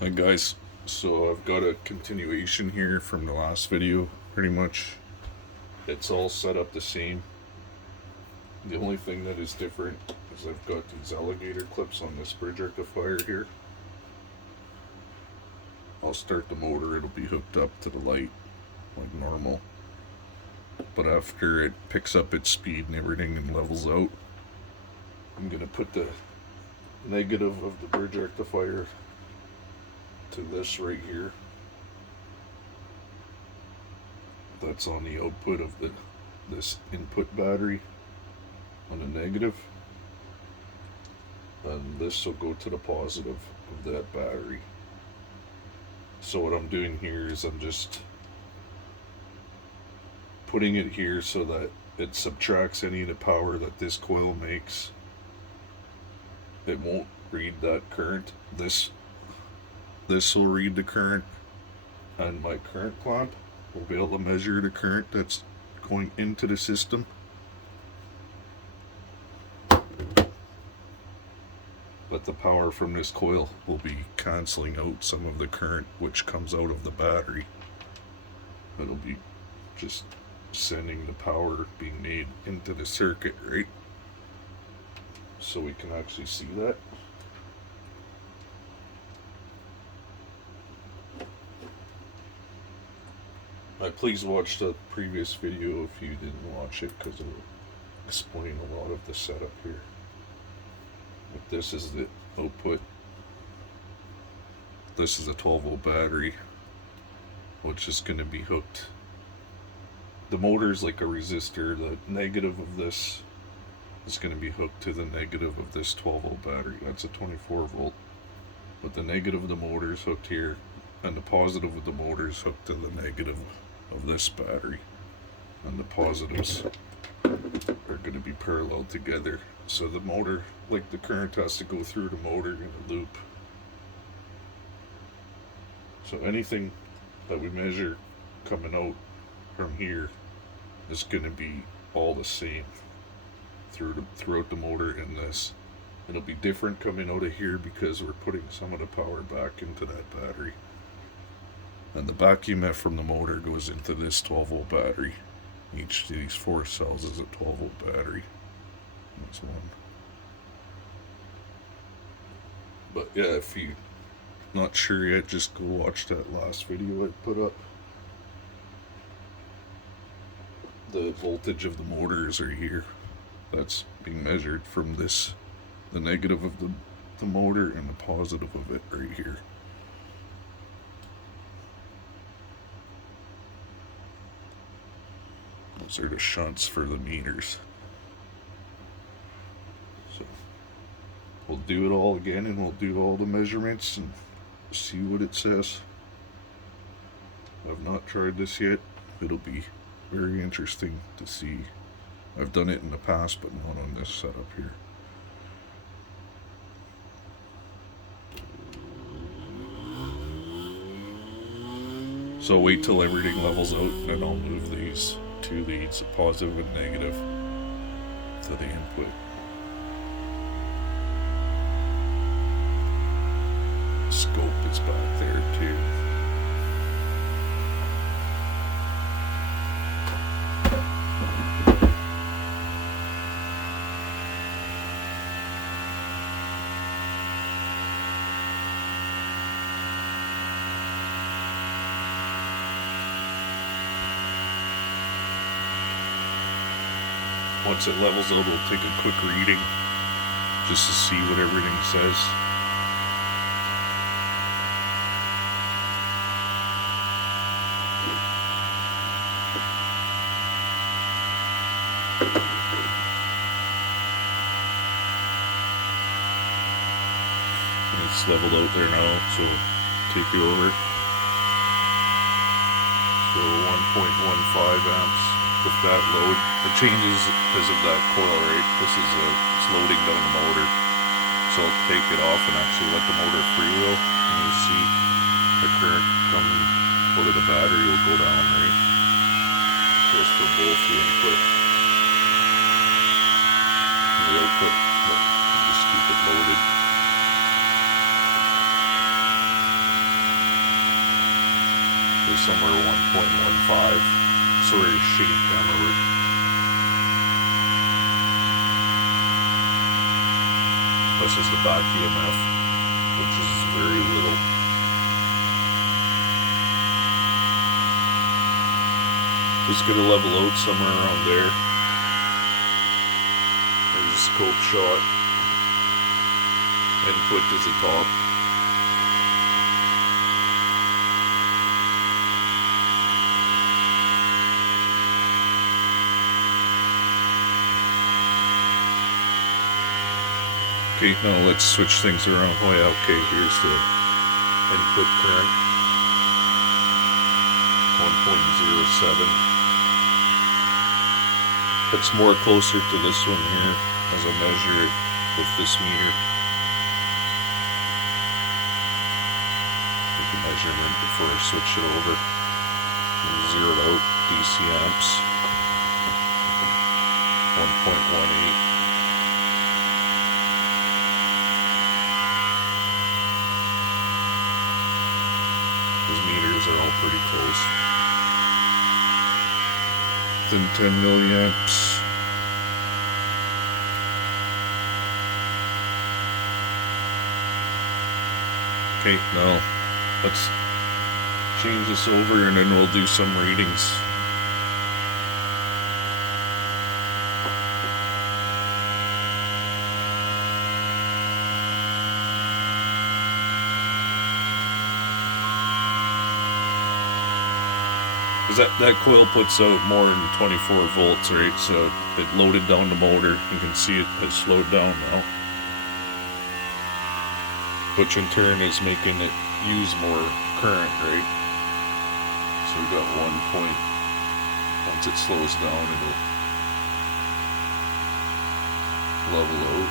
Hi guys, so I've got a continuation here from the last video, pretty much. It's all set up the same. The only thing that is different is I've got these alligator clips on this bridge rectifier here. I'll start the motor, it'll be hooked up to the light like normal. But after it picks up its speed and everything and levels out, I'm going to put the negative of the bridge rectifier to this right here. That's on the output of this input battery on the negative, and this will go to the positive of that battery. So what I'm doing here is I'm just putting it here so that it subtracts any of the power that this coil makes. It won't read that current. This will read the current, and my current clamp will be able to measure the current that's going into the system. But the power from this coil will be canceling out some of the current which comes out of the battery. It'll be just sending the power being made into the circuit, right? So we can actually see that. Please watch the previous video if you didn't watch it, because it will explain a lot of the setup here. But this is the output. This is a 12-volt battery, which is going to be hooked. The motor is like a resistor. The negative of this is going to be hooked to the negative of this 12-volt battery. That's a 24-volt. But the negative of the motor is hooked here, and the positive of the motor is hooked to the negative of this battery. And the positives are going to be parallel together. So the motor, like the current has to go through the motor in a loop. So anything that we measure coming out from here is going to be all the same throughout the motor in this. It'll be different coming out of here because we're putting some of the power back into that battery. And the back EMF from the motor goes into this 12-volt battery. Each of these 4 cells is a 12-volt battery. That's one. But yeah, if you're not sure yet, just go watch that last video I put up. The voltage of the motors are here. That's being measured from this, the negative of the motor and the positive of it right here. Those are the shunts for the meters. So we'll do it all again, and we'll do all the measurements and see what it says. I've not tried this yet. It'll be very interesting to see. I've done it in the past, but not on this setup here. So wait till everything levels out, and then I'll move these 2 leads, positive and negative, to the input. Scope is back there too. Once it levels out, we'll take a quick reading just to see what everything says. It's leveled out there now, so take you over. So 1.15 amps with that load. It changes because of that coil, right? This is it's loading down the motor. So I'll take it off and actually let the motor freewheel, and you'll see the current coming out of the battery will go down, right? Goes for both the input and the output, but just keep it loaded. is somewhere 1.15. Sort of shape downward. This is the back EMF, which is very little. It's going to level out somewhere around there. There's a scope shot. Input is the top. Okay, now let's switch things around. Oh yeah, okay, here's the input current. 1.07. It's more closer to this one here as I measure it with this meter. Take a measurement before I switch it over. Zero it out, DC amps. 1.18. These meters are all pretty close. Within 10 milliamps. Okay, now let's change this over and then we'll do some readings. That coil puts out more than 24 volts, right? So it loaded down the motor. You can see it has slowed down now, which in turn is making it use more current, right? So we got 1 point. Once it slows down, it'll level out.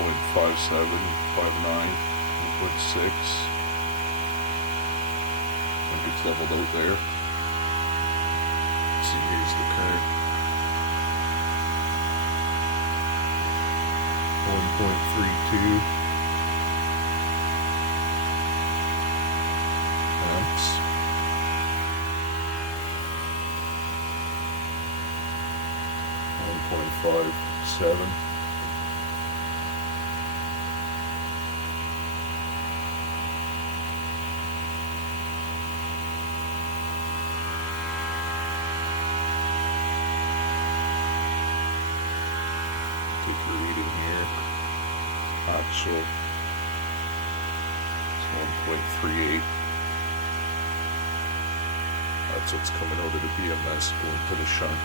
.57, 59, 1.6. I think it's leveled out there. Let's see, here's the current. 1.32 amps. 1.57. Take a reading here. Actual. It's 1.38. That's what's coming out of the BMS going to the shunt.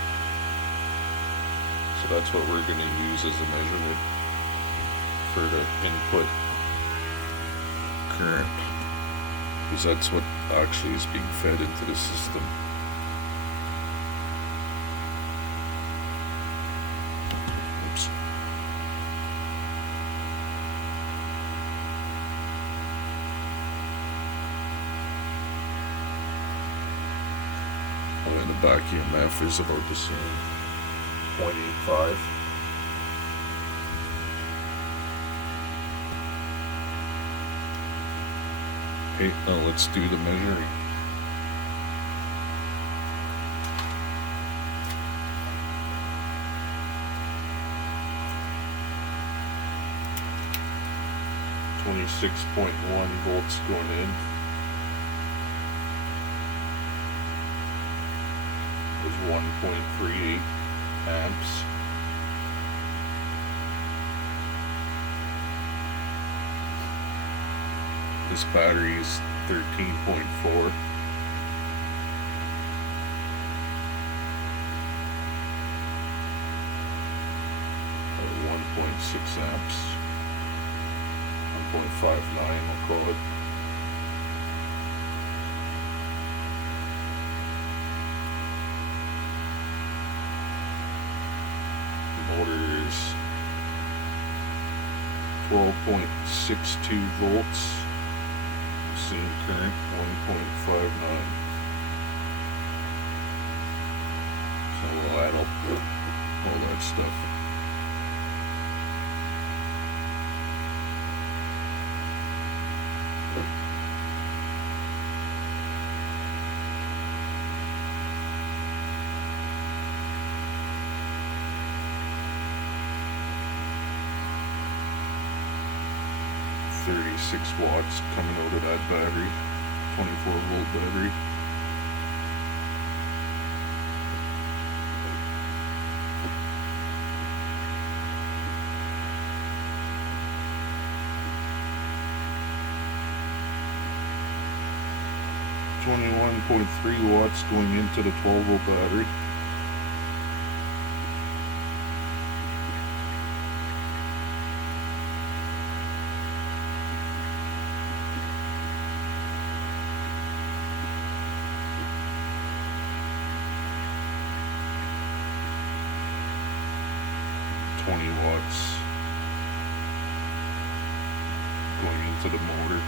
So that's what we're going to use as a measurement for the input current, because that's what actually is being fed into the system. Oops. And the back EMF is about the same, 0.85. Okay, now let's do the measuring. .1 volts going in. Is 1.38 amps. This battery is 13.4. Or 1.6 amps. 1.59 we'll call it. The motor is 12.62 volts. Same current, 1.59. So we'll add up all that stuff. 36 watts coming out of that battery, 24-volt battery. .3 watts going into the 12-volt battery. .20 watts going into the motor.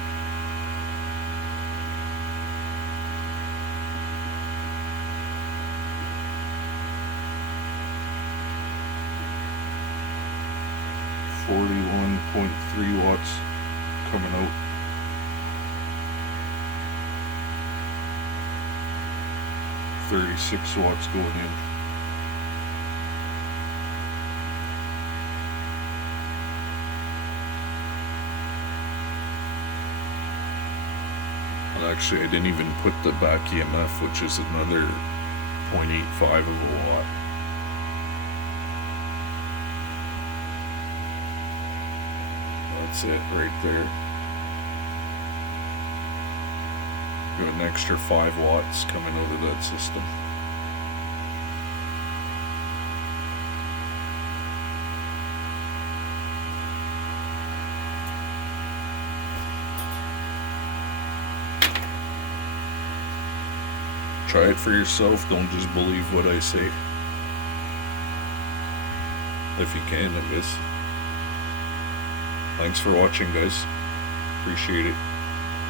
.3 watts coming out. .36 watts going in. And actually, I didn't even put the back EMF, which is another 0.85 of a watt. That's it right there. Got an extra 5 watts coming out of that system. Try it for yourself, don't just believe what I say. If you can, I guess. Thanks for watching, guys. Appreciate it.